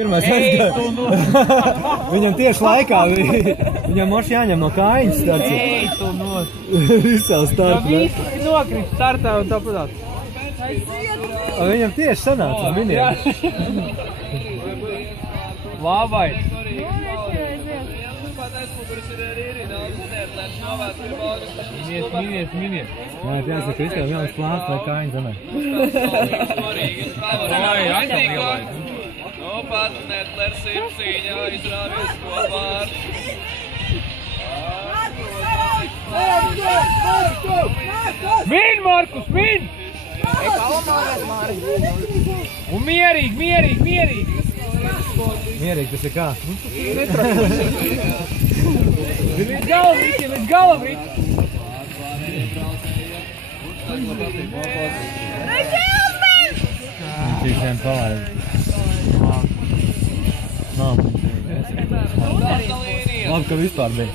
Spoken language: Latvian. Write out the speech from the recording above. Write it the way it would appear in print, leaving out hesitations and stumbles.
Pirmais aizgāja. Viņam tieši laikā viņam moši jāņem no kājiņas starts. Ej, tu no. Visā startā. Visi nokrīt startā un tāpat. Viņam tieši sanāca uz miniem. Labai. Miniet. Jā, jāsaka, Kristēl jauns plāns, lai kājiņas zanē. Nu, pat Netlers Sipsīņā izrāvies kopā Vin, Markus, vin! Un mierīgi. Mierīgi, tas ir kā? Līdz galam, Viņš visiem palaid. Labi, ka vispār bija.